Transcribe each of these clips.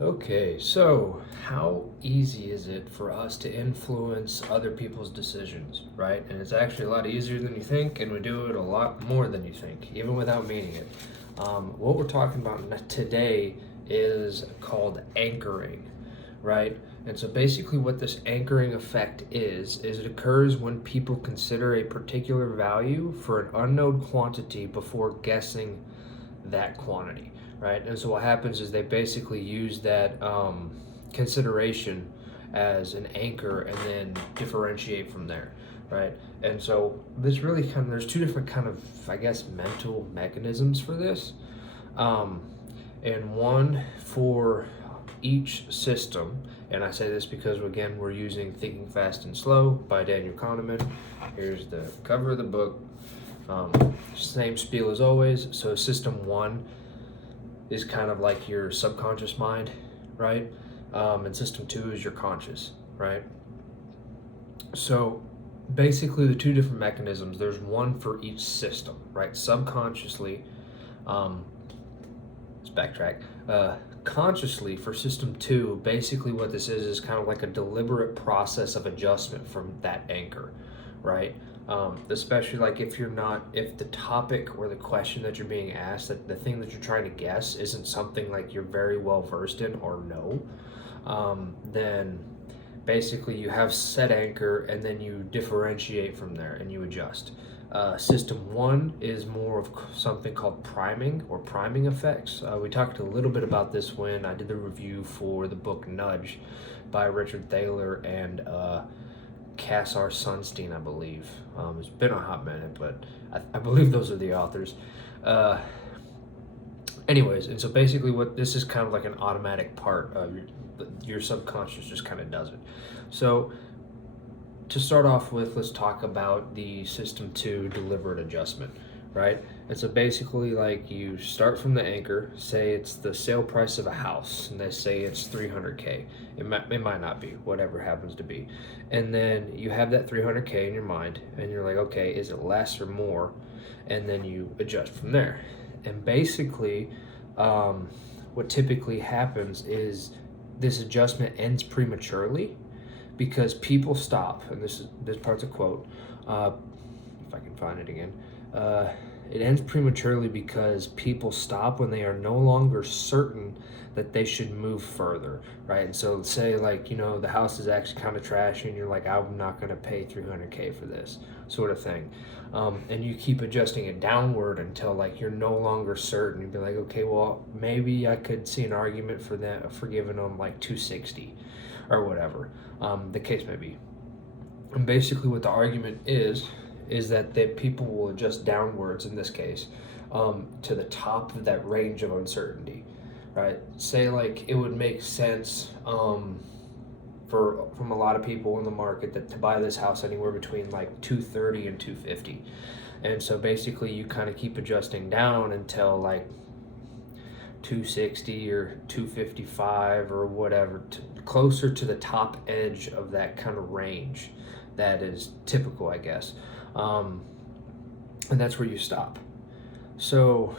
Okay, so how easy is it for us to influence other people's decisions, right? And it's actually a lot easier than you think, and we do it a lot more than you think, even without meaning it. What we're talking about today is called anchoring, right? And so basically, what this anchoring effect is it occurs when people consider a particular value for an unknown quantity before guessing that quantity, right? And so what happens is they basically use that consideration as an anchor and then differentiate from there, right? And so this really kind of there's two different kind of I guess mental mechanisms for this, um, and one for each system. And I say this because again we're using Thinking Fast and Slow by Daniel Kahneman. Here's the cover of the book. Same spiel as always. So system one is kind of like your subconscious mind, right? And system two is your conscious, right? So basically, the two different mechanisms. There's one for each system, right? Subconsciously, um, let's backtrack. Consciously for system two, basically what this is kind of like a deliberate process of adjustment from that anchor, right? Especially like if the topic or the question that you're being asked, that the thing that you're trying to guess isn't something like you're very well versed in or know, then basically you have set anchor and then you differentiate from there and you adjust. System one is more of something called priming or priming effects. We talked a little bit about this when I did the review for the book Nudge by Richard Thaler and Cassar Sunstein, I believe. It's been a hot minute, but I believe those are the authors. Uh, Anyways, and so basically, what this is kind of like an automatic part of your subconscious just kind of does it. So to start off with, let's talk about the system two deliberate adjustment, right? And so basically, like you start from the anchor, say it's the sale price of a house, and they say it's 300K. It might not be, whatever happens to be. And then you have that 300K in your mind, and you're like, okay, is it less or more? And then you adjust from there. And basically, what typically happens is this adjustment ends prematurely because people stop, and this part's a quote. If I can find it again, it ends prematurely because people stop when they are no longer certain that they should move further, right? And so, say like the house is actually kind of trashy, and you're like, I'm not going to pay 300K for this, sort of thing. And you keep adjusting it downward until like you're no longer certain. You'd be like, okay, well maybe I could see an argument for that for giving them like 260 or whatever the case may be. And basically, what the argument is that people will adjust downwards in this case to the top of that range of uncertainty, right? Say like it would make sense from a lot of people in the market that to buy this house anywhere between like 230 and 250, and so basically you kind of keep adjusting down until like 260 or 255 or whatever, closer to the top edge of that kind of range that is typical, I guess. And that's where you stop. So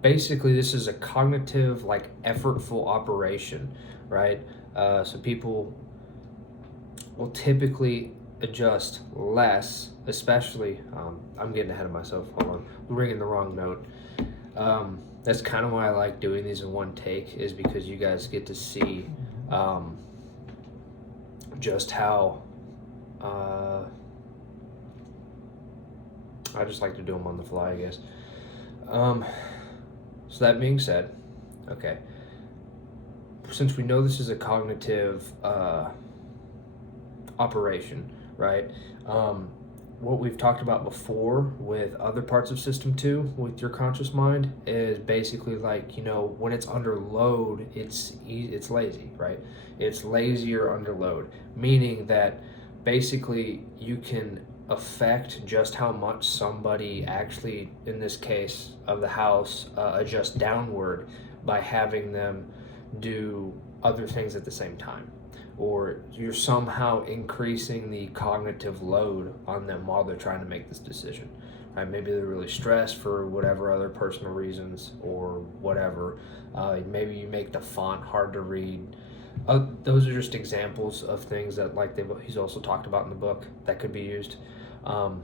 basically, this is a cognitive, like effortful operation, right? So people will typically adjust less, especially. I'm getting ahead of myself. Hold on, I'm ringing the wrong note. That's kind of why I like doing these in one take, is because you guys get to see just how I just like to do them on the fly, I guess. So that being said, okay, since we know this is a cognitive operation, right? What we've talked about before with other parts of system two with your conscious mind is basically like when it's under load, it's lazy, right? It's lazy or under load, meaning that basically you can affect just how much somebody actually, in this case of the house, adjust downward by having them do other things at the same time, or you're somehow increasing the cognitive load on them while they're trying to make this decision, right? Maybe they're really stressed for whatever other personal reasons or whatever. Maybe you make the font hard to read. Those are just examples of things that he's also talked about in the book that could be used. So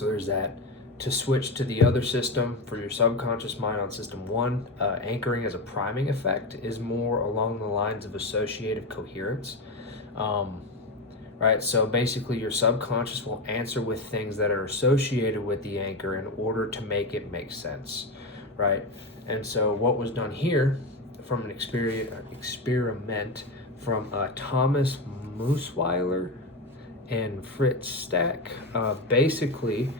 there's that. To switch to the other system for your subconscious mind on system 1, anchoring as a priming effect is more along the lines of associative coherence. Right, so basically your subconscious will answer with things that are associated with the anchor in order to make it make sense, right? And so what was done here from an experiment from Thomas Moosweiler and Fritz Stack, basically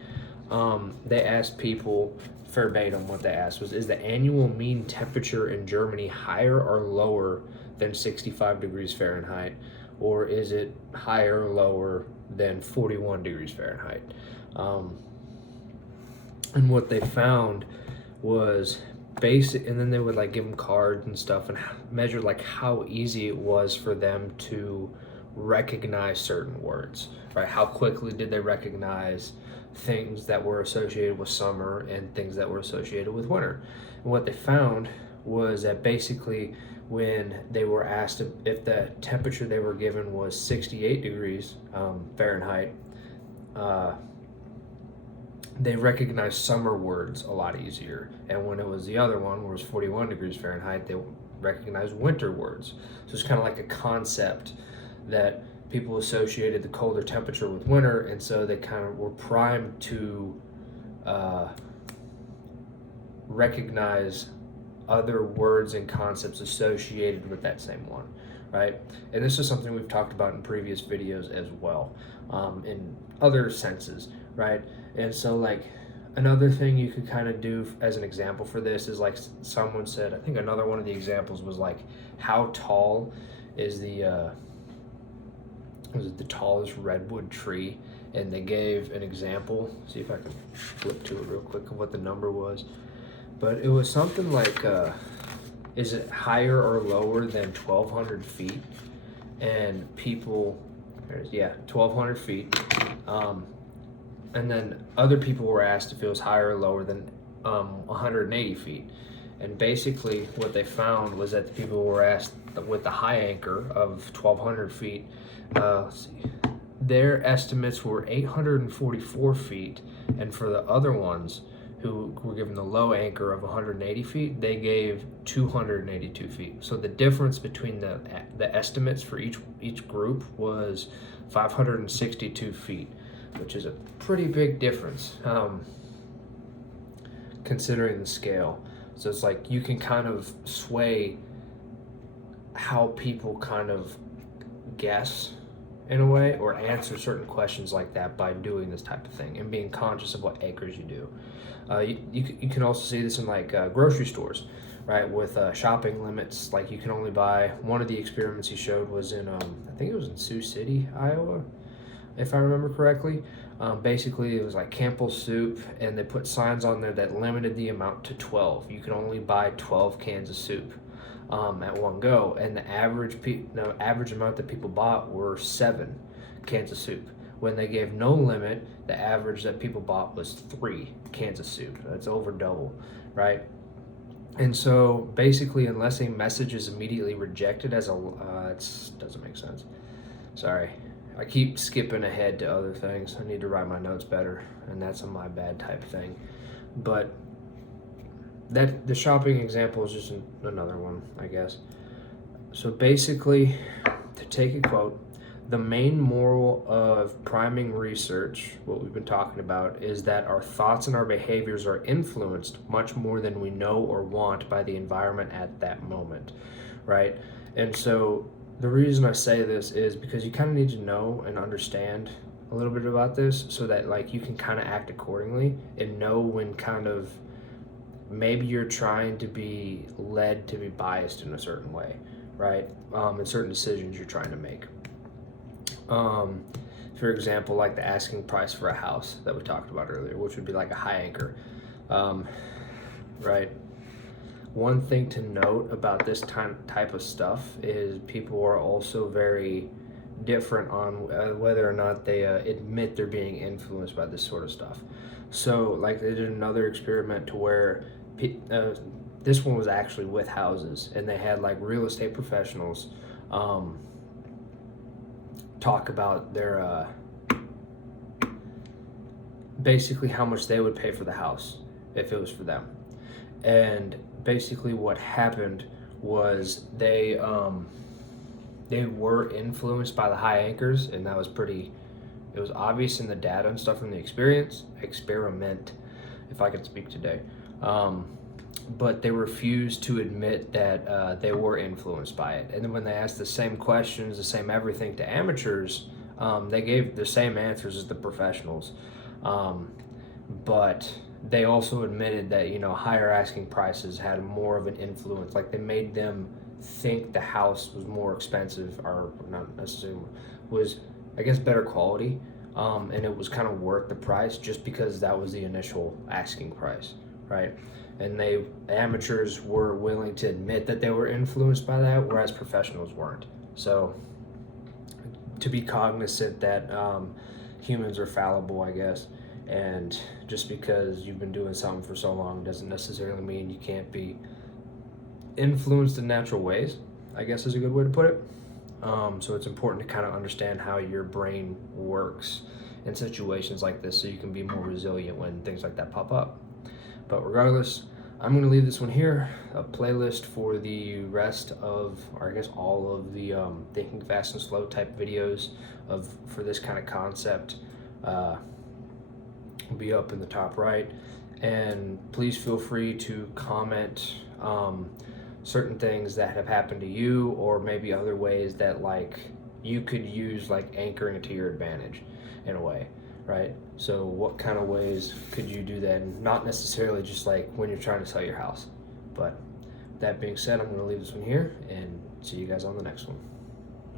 they asked people verbatim. What they asked was, is the annual mean temperature in Germany higher or lower than 65 degrees Fahrenheit, or is it higher or lower than 41 degrees Fahrenheit? And what they found was basic, and then they would give them cards and stuff and measure how easy it was for them to recognize certain words, right? How quickly did they recognize things that were associated with summer and things that were associated with winter? And what they found was that basically when they were asked if the temperature they were given was 68 degrees Fahrenheit, they recognized summer words a lot easier. And when it was the other one, where it was 41 degrees Fahrenheit, they recognized winter words. So it's kind of like a concept that people associated the colder temperature with winter, and so they kind of were primed to recognize other words and concepts associated with that same one, right? And this is something we've talked about in previous videos as well, in other senses, right? And so another thing you could kind of do as an example for this is someone said, I think another one of the examples was how tall is the tallest redwood tree, and they gave an example. See if I can flip to it real quick of what the number was. But it was something is it higher or lower than 1,200 feet? And people, 1,200 feet. And then other people were asked if it was higher or lower than 180 feet. And basically what they found was that the people were asked with the high anchor of 1,200 feet, their estimates were 844 feet. And for the other ones who were given the low anchor of 180 feet, they gave 282 feet. So the difference between the estimates for each group was 562 feet, which is a pretty big difference considering the scale. So it's you can kind of sway how people kind of guess in a way, or answer certain questions like that by doing this type of thing and being conscious of what anchors you do. You can also see this in grocery stores, right? With shopping limits, you can only buy, one of the experiments he showed was in, I think it was in Sioux City, Iowa, if I remember correctly. Basically it was Campbell's soup, and they put signs on there that limited the amount to 12. You can only buy 12 cans of soup at one go, and the average amount that people bought were 7 cans of soup. When they gave no limit, the average that people bought was 3 cans of soup. That's over double, right? And so basically, unless a message is immediately rejected as it doesn't make sense. Sorry, I keep skipping ahead to other things. I need to write my notes better, and that's a my bad type thing. But the shopping example is just another one, I guess. So basically, to take a quote, the main moral of priming research, what we've been talking about, is that our thoughts and our behaviors are influenced much more than we know or want by the environment at that moment, right? And so the reason I say this is because you kind of need to know and understand a little bit about this so that you can kind of act accordingly and know when kind of maybe you're trying to be led to be biased in a certain way, right? In certain decisions you're trying to make. For example, the asking price for a house that we talked about earlier, which would be a high anchor, right? One thing to note about this type of stuff is people are also very different on whether or not they admit they're being influenced by this sort of stuff. So like they did another experiment to where this one was actually with houses, and they had like real estate professionals um, talk about their basically how much they would pay for the house if it was for them. And basically what happened was they were influenced by the high anchors, and that was pretty, it was obvious in the data and stuff from the experiment, if I could speak today. But they refused to admit that they were influenced by it. And then when they asked the same questions, the same everything to amateurs, they gave the same answers as the professionals. But they also admitted that, you know, higher asking prices had more of an influence. Like they made them think the house was more expensive, or not necessarily, was, I guess, better quality. And it was kind of worth the price just because that was the initial asking price, right? And they, amateurs were willing to admit that they were influenced by that, whereas professionals weren't. So to be cognizant that humans are fallible, I guess, and just because you've been doing something for so long doesn't necessarily mean you can't be influenced in natural ways, I guess is a good way to put it. So it's important to kind of understand how your brain works in situations like this so you can be more resilient when things like that pop up. But regardless, I'm going to leave this one here, a playlist for the rest of, or I guess all of the Thinking Fast and Slow type videos for this kind of concept. Will be up in the top right. And please feel free to comment certain things that have happened to you, or maybe other ways that like you could use like anchoring to your advantage in a way, right? So what kind of ways could you do that? And not necessarily just like when you're trying to sell your house. But that being said, I'm going to leave this one here and see you guys on the next one.